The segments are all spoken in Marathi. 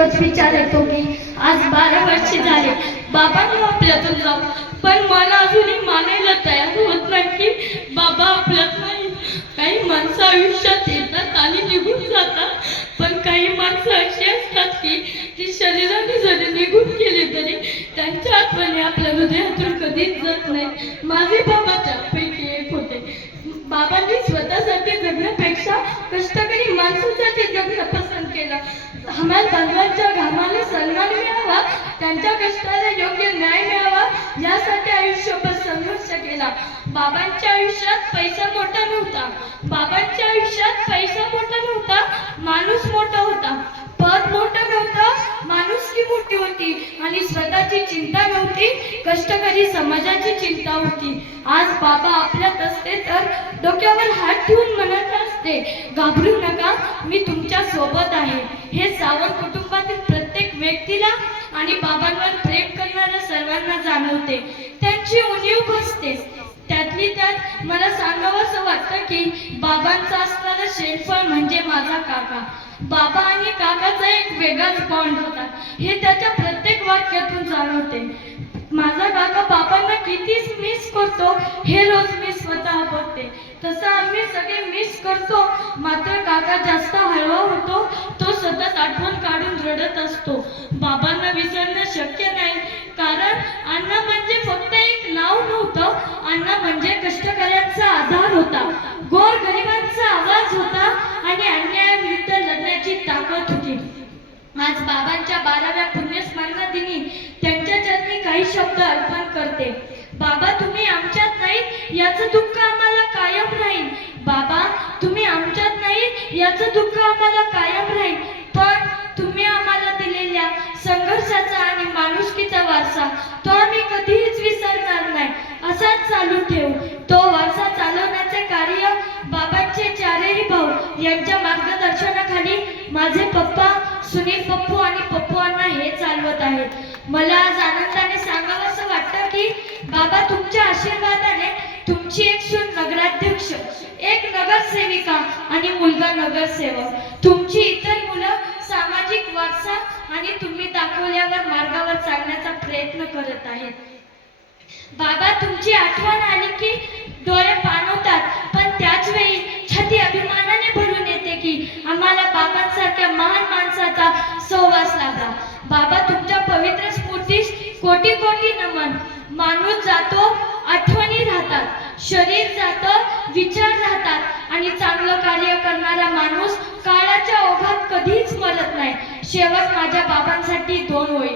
तोच विचार येतो की आज 12 वर्ष झाले बाबांना आपल्यातून जाऊ, पण मला अजूनही मानायला तयार होत नाही की बाबा आपल्यात नाही. काही माणसं आयुष्यात येतात आणि निघून जातात, पण काही माणसं अशी असतात की ती शरीराने जरी निघून गेली तरी त्यांच्या आठवणी आपल्या हृदयातून कधीच जात नाही. माझे बाबा त्यापैकी एक होते. बाबांनी स्वतःसाठी जगण्यापेक्षा कष्टकरी माणसासाठी जगणं पसंत केलं. हमाल बांधवांच्या घामाला सन्मान मिळावा, त्यांच्या कष्टाला योग्य न्याय मिळावा यासाठी आयुष्यभर संघर्ष केला. बाबांच्या आयुष्यात पैसा मोठा नव्हता, बाबांच्या आयुष्यात पैसा मोठा नव्हता, माणूस मोठा होता. पद मोठं नव्हतं, माणुसकी मोठी होती आणि स्वतःची चिंता नव्हती, कष्टकरी समाजाची चिंता होती. आज बाबा आपल्यात असते तर डोक्यावर हात ठेवून म्हणत असते, घाबरू नका, मी तुमच्या सोबत आहे. हे सावंत कुटुंबातील प्रत्येक व्यक्तीला आणि बाबांवर प्रेम करणाऱ्या सर्वांना जाणवते. त्यांची उणीव भासते. त्यातली त्यात मला सांगावंसं वाटतं की बाबांचा असणारा शेणफळ म्हणजे माझा काका. बाबा आणि काकाचा एक वेगळाच बॉन्ड होता, हे त्याच्या प्रत्येक वाक्यातून जाणवते. माझा काका बाबांना कितीच मिस करतो हे रोज मी स्वतः बघते. तसं आम्ही सगळे मिस करतो, मात्र काका जास्त हळवा होतो. तो सतत आठवण काढून रडत असतो. बाबांना विसरणं शक्य नाही, कारण अण्णा म्हणजे फक्त एक नाव नव्हतं, अण्णा म्हणजे कष्टकऱ्यांचा आधार होता, गोरगरिबांचा आवाज होता आणि अन्यायाविरुद्ध लढण्याची ताकद होती. आज बाबांच्या 12व्या पुण्यस्मरण दिनी त्यांच्या चरणी काही शब्द अर्पण करते. बाबा, तुम्ही आमच्यात नाहीत याचं दुःख आम्हाला कायम राहील. बाबा, तुम्ही आमच्यात नाहीत याचं दुःख आम्हाला कायम राहील, पण तुम्ही आम्हाला दिलेल्या संघर्षाचा आणि माणुसकीचा वारसा तो आम्ही कधीच विसरणार नाही. असाच चालू ठेवू. तो वारसा चालवण्याचे कार्य बाबांचे चारही भाऊ यांच्या मार्गदर्शनाखाली माझे पप्पा सुनील पप्पू आणि पप्पू अण्णा हे चालवत आहेत. मला आज आनंदाने सांगावंसं वाटतं की बाबा, तुमच्या आशीर्वादाने तुमची एक सून नगराध्यक्ष, एक नगरसेविका आणि मुलगा नगरसेवक, तुमची इतर मुलं सामाजिक वारसा आणि तुम्ही दाखवल्यावर मार्गावर चालण्याचा प्रयत्न करत आहेत. बाबा, तुमची आठवण आली की डोळे पाणवतात, पण त्याच वेळी छाती अभिमानाने भरून येते की आम्हाला बाबांसारख्या महान माणसाचा सहवास लाभला. बाबा, तुमच्या पवित्र स्फूर्तीस कोटी कोटी नमन. माणूस जातो, आठवणी राहतात, शरीर जातं, विचार राहतात आणि चांगलं कार्य करणारा माणूस काळाच्या ओघात कधीच मरत नाही. शेवट माझ्या बाबांसाठी 2 ओळी.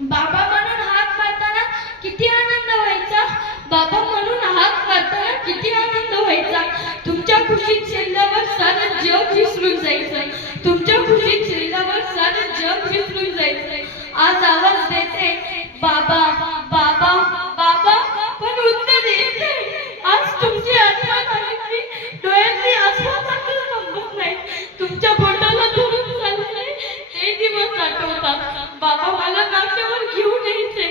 बाबा म्हणून हाक मारताना किती आनंद व्हायचा, बाबा म्हणून हाक मारताना किती आनंद व्हायचा. तुमच्या खुशीत शिरल्यावर सारं जग विसरून जायचं, तुमच्या खुशीत शिरल्यावर सारं जग विसरून जायचं. आज आवाज देते बाबा बाबा बाबा, पण उत्तर येते. आज तुमची आठवण आली की डोळ्यातली आसपास थांबत नाही, तुमच्या बोटाला धरून चाललंय ते दिवस आठवतात. बाबा, मला नाक्यावर घेऊन यायचे,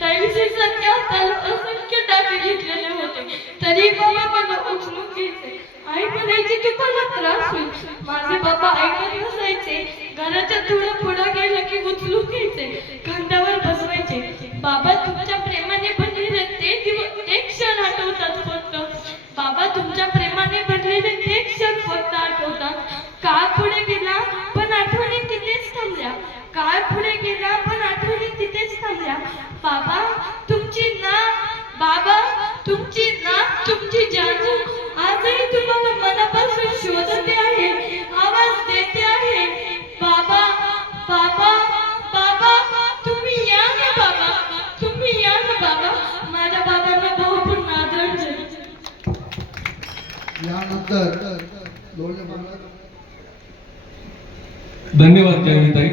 डायलिसिसच्या हाताला असंख्य टाके घेतलेले होते, तरी बाबा मला उचलून घ्यायचे. आई म्हणायची तुम्हाला त्रास होईल. माझे बाबा ऐकत नसायचे. घराच्या थोडं पुढं गेलं की उचलून घ्यायचे, खांद्यावर बसवायचे. बाबा, तुमच्या प्रेमाने भरलेले ते दिवस, ते क्षण आठवतात फक्त. बाबा, तुमच्या प्रेमाने भरलेले ते क्षण फक्त आठवतात. काळ पुढे गेला पण आठवणी तिथेच थांबल्या, काळ पुढे गेला पण आठवणी तिथेच थांबल्या. बाबा, तुमची नात, बाबा, तुमची नात, तुमची जानू आजही तुम्हाला मनापासून शोधते आहे, आवाज देते आहे. बाबा बाबा बाबा, तुम्ही या ना बाबा, तुम्ही या ना बाबा. माझ्या बाबांना भावपूर्ण आदरांजली. धन्यवाद जयंताई.